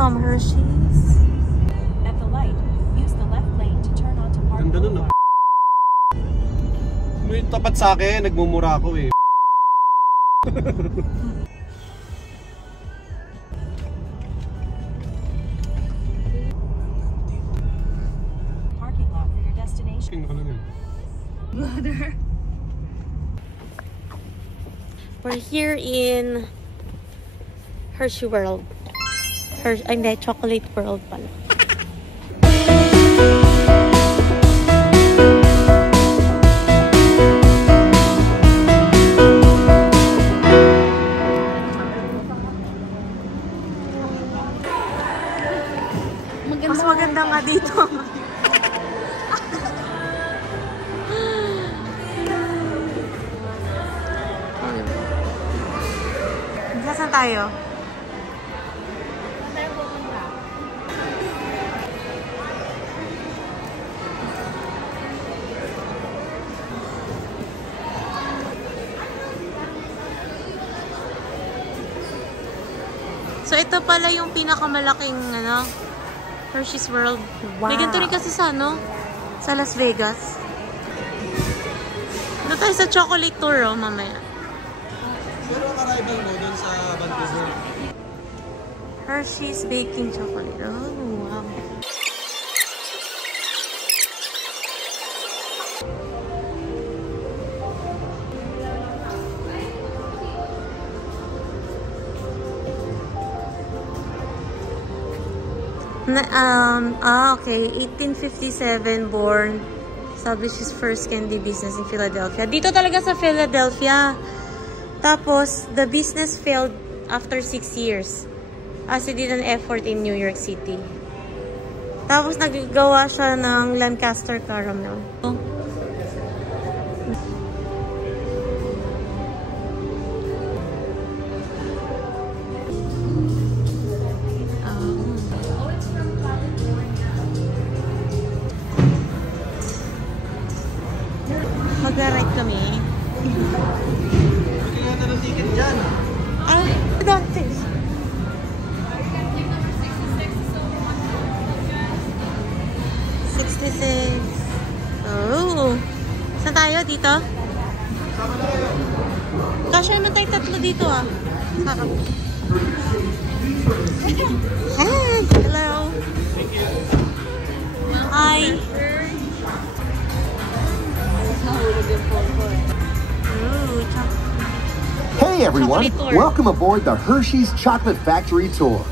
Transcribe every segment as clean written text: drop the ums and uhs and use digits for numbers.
some Hershey's. At the light, use the left lane to turn onto Park Boulevard. May tapat sa akin, nagmumura ako eh. Parking lot for your destination. Mother. We're here in Hershey World. Hindi, Chocolate World pala. Mas maganda nga dito. Saan tayo? Saan tayo pupunta? So ito pala yung pinakamalaking Hershey's World. Wow. May ganito rin kasi sa sa Las Vegas. Doon tayo sa chocolate tour mamaya. Pero ang arrival mo doon sa Vancouver? Hershey's Baking Chocolate. Oh, wow. Okay. 1857 born. Established his first candy business in Philadelphia. Dito talaga sa Philadelphia. Tapos, the business failed after 6 years. As he did an effort in New York City. Tapos, naggawa siya ng Lancaster Caramel. Mag-ride kami. I don't think. Oh. Saan tayo? Dito? Kasya naman tayo tatlo dito ah. Sarap. Hey! Hello! Hi! Hey everyone, welcome aboard the Hershey's Chocolate Factory Tour.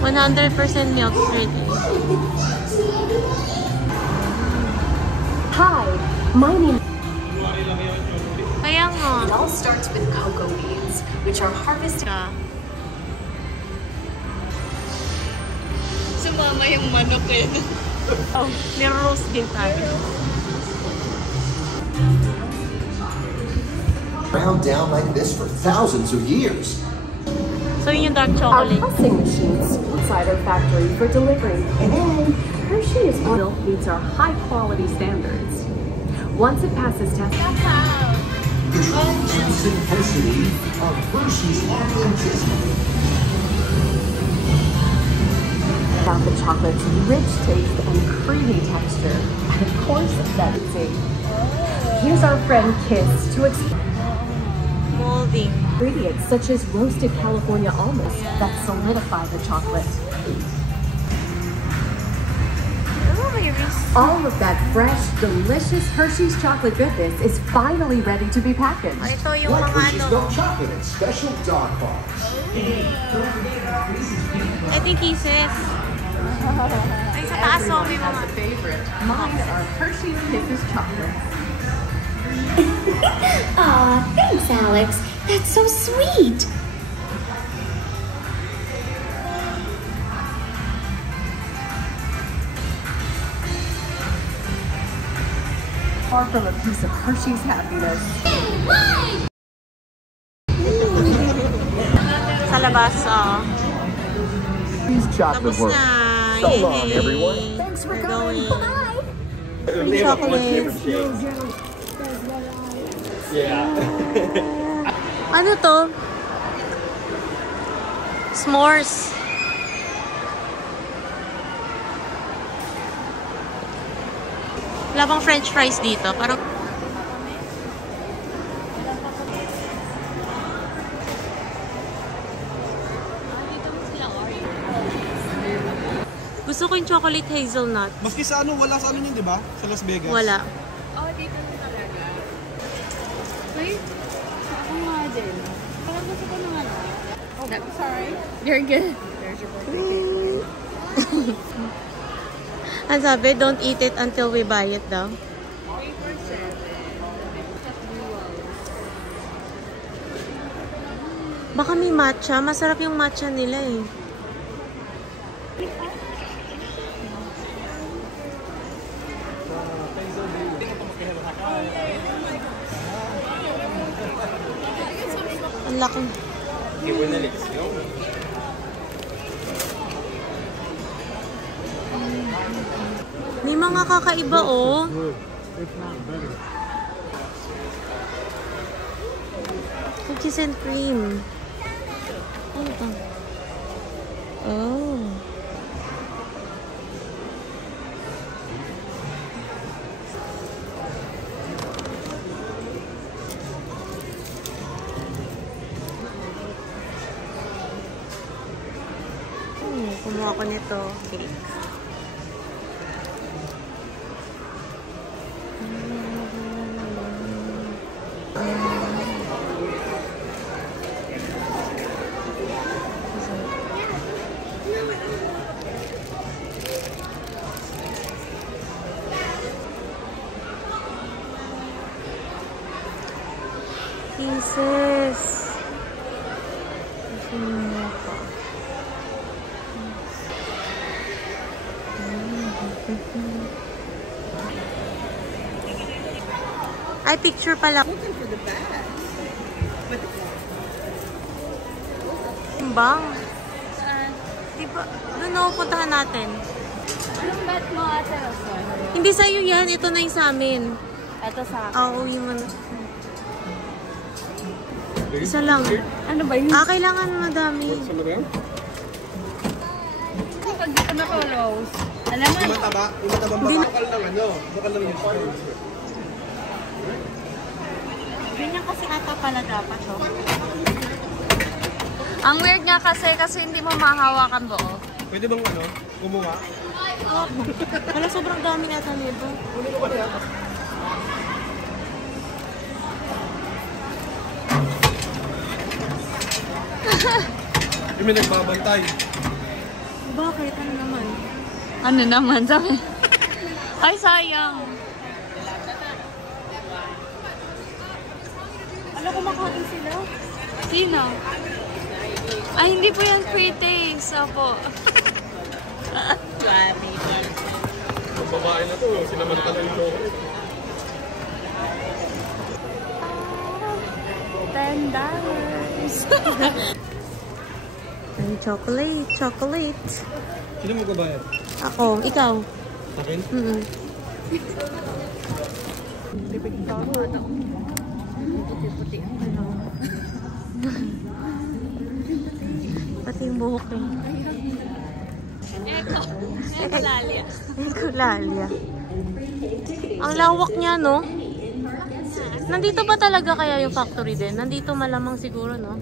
100% milk ready. Hi, my name Kaya nga. It all starts with cocoa beans, which are harvested. Sumama yung manok eh. Oh, niro-roast din tayo. Ground down like this for thousands of years. So yun yung dark Our chocolate. pressing machines inside our factory for delivery. And Hershey's milk meets our high quality standards. Once it passes test, The simplicity of Hershey's authenticity. about the chocolate's rich taste and creamy texture, and of course, that is it. Here's our friend Kiss to explain Molding. ingredients such as roasted California almonds that solidify the chocolate. Oh, my wrist. All of that fresh, delicious Hershey's chocolate goodness is finally ready to be packaged. Ito yung Like mga Hershey's milk chocolate and special dog bars. I think Kisses. Ay, sa taas mo may mga favorite. Mine are Hershey's Kisses chocolate. Aw, thanks, Alex. That's so sweet. Far from a piece of Hershey's happiness. sa labas. These chocolate Tapos works. na. So long, Yay. everyone. Thanks for We're coming. going. Free chocolates. Yeah. Ano to? S'mores. Wala bang french fries dito? Parang... Gusto ko yung chocolate hazelnut. Maski sa ano, wala sa ano yun, di ba? Sa Las Vegas. Wala. Oh, dito na talaga. Wait, ako nga din. Parang gusto ko ng ano. Oh, sorry. You're good. There's your birthday cake. Ang sabi, don't eat it until we buy it daw. 3 for 7. Baka may matcha. Masarap yung matcha nila eh. Ang laki. May mga kakaiba oh. Cookies and cream. Ano ito? Oh. Kumuha ko nito. Cake. Pieces. Ay, picture pala. Bang? Saan? Diba? Doon ako puntahan natin. Anong bet mo ate? Hindi sa'yo yan. Ito na yung sa amin. Ito sa akin. Uwi mo na. Isa lang. Ano ba yun? Kailangan madami. Pag dito na ko, Rose. Alam mo? Yung matabang bakal ng ano. Bakal ng uniform. Ganyan kasi ata pala dapat, oh. Ang weird nga kasi hindi mo mahawakan buo. Pwede bang ano? Kumuha? Oh, wala, sobrang dami ata nito. Kunin ko ba yan? May nagbabantay. Bakit? Ano naman? Ano naman? Sabi? Ay, sayang. Alam ko makain sila. Sino? Ay, hindi po yan free taste. Opo. Ang babae na to, sinamantala nito. $10. Ay, chocolate. Sino mo kabayad? Ako, ikaw. Akin? Pati yung buhok eh. Ekulalia. Ekulalia. Ang lawak niya, no? Nandito ba talaga kaya yung factory din? Nandito malamang siguro, no?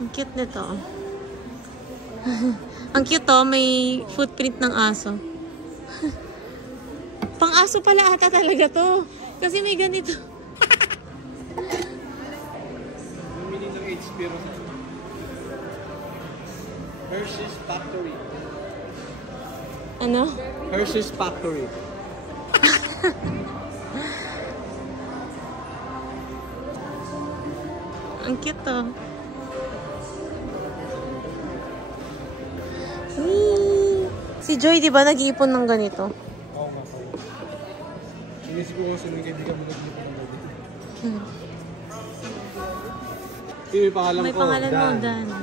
Ang cute nito. Ang cute to, may footprint ng aso. Pang-aso pala ata talaga to. Kasi may ganito. Meaning ng age pero Hershey's Factory. Ano? Hershey's Factory. Ang cute to. Si Joy, di ba, nag-iipon ng ganito? Oo nga po. Sinisip ko kung sino yung kaibigan mo nag-iipon ng ganito. Yung pangalan May ko, pangalan mo, Dan. Dan.